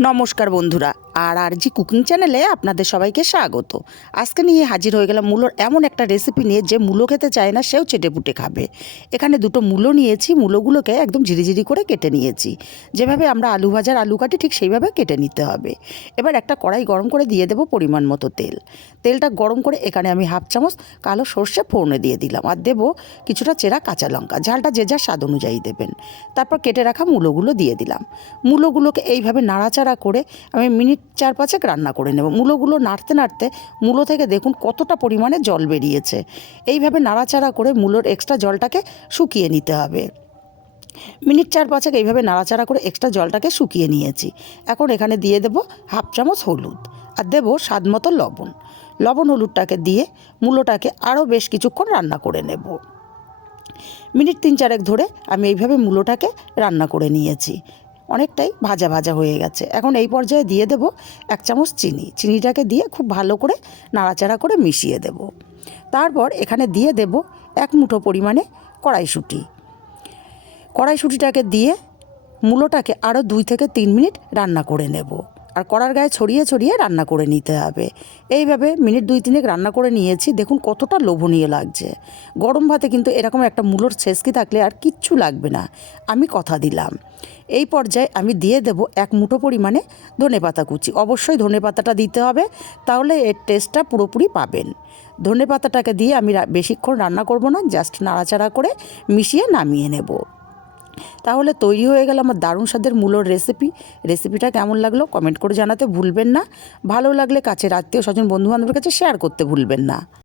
নমস্কার বন্ধুরা। আর আর জি কুকিং চ্যানেলে আপনাদের সবাইকে স্বাগত। আজকে নিয়ে হাজির হয়ে গেলাম মূলোর এমন একটা রেসিপি নিয়ে যে মূলো খেতে চায় না, সেও চেটে পুটে খাবে। এখানে দুটো মূলো নিয়েছি, মূলোগুলোকে একদম ঝিরিঝিরি করে কেটে নিয়েছি। যেভাবে আমরা আলু ভাজার আলু কাটি ঠিক সেইভাবে কেটে নিতে হবে। এবার একটা কড়াই গরম করে দিয়ে দেবো পরিমাণ মতো তেল। তেলটা গরম করে এখানে আমি হাফ চামচ কালো সর্ষে ফোড়নে দিয়ে দিলাম আর দেবো কিছুটা চেরা কাঁচা লঙ্কা। ঝালটা যে যার স্বাদ অনুযায়ী দেবেন। তারপর কেটে রাখা মূলোগুলো দিয়ে দিলাম। মূলোগুলোকে এইভাবে নাড়াচাড়া করে আমি মিনিট চার পাঁচেক রান্না করে নেব। মূলোগুলো নাড়তে নাড়তে মূলো থেকে দেখুন কতটা পরিমাণে জল বেরিয়েছে। এইভাবে নাড়াচাড়া করে মূলোর এক্সট্রা জলটাকে শুকিয়ে নিতে হবে। মিনিট চার পাঁচেক এইভাবে নাড়াচাড়া করে এক্সট্রা জলটাকে শুকিয়ে নিয়েছি। এখন এখানে দিয়ে দেবো হাফ চামচ হলুদ আর দেবো স্বাদ মতো লবণ। লবণ হলুদটাকে দিয়ে মূলোটাকে আরও বেশ কিছুক্ষণ রান্না করে নেব। মিনিট তিন চারেক ধরে আমি এইভাবে মূলোটাকে রান্না করে নিয়েছি। অনেকটাই ভাজা ভাজা হয়ে গেছে। এখন এই পর্যায়ে দিয়ে দেব এক চামচ চিনি। চিনিটাকে দিয়ে খুব ভালো করে নাড়াচাড়া করে মিশিয়ে দেব। তারপর এখানে দিয়ে দেব এক মুঠো পরিমাণে কড়াইশুঁটি। কড়াইশুঁটিটাকে দিয়ে মূলোটাকে আরও দুই থেকে তিন মিনিট রান্না করে নেব। আর কড়ার গায়ে ছড়িয়ে ছড়িয়ে রান্না করে নিতে হবে। এইভাবে মিনিট দুই তিনেক রান্না করে নিয়েছি। দেখুন কতটা লোভনীয় লাগছে। গরম ভাতে কিন্তু এরকম একটা মূলোর ছেসকি থাকলে আর কিচ্ছু লাগবে না। আমি কথা দিলাম। এই পর্যায়ে আমি দিয়ে দেব এক মুঠো পরিমাণে ধনে পাতা কুচি। অবশ্যই ধনে পাতাটা দিতে হবে, তাহলে এর টেস্টটা পুরোপুরি পাবেন। ধনে পাতাটাকে দিয়ে আমি বেশিক্ষণ রান্না করব না, জাস্ট নাড়াচাড়া করে মিশিয়ে নামিয়ে নেব। তাহলে তৈরি হয়ে গেল আমার দারুণ স্বাদের মূলোর রেসিপি রেসিপিটা কেমন লাগল কমেন্ট করে জানাতে ভুলবেন না। ভালো লাগলে কাছের আত্মীয় স্বজন বন্ধুবান্ধবের কাছে শেয়ার করতে ভুলবেন না।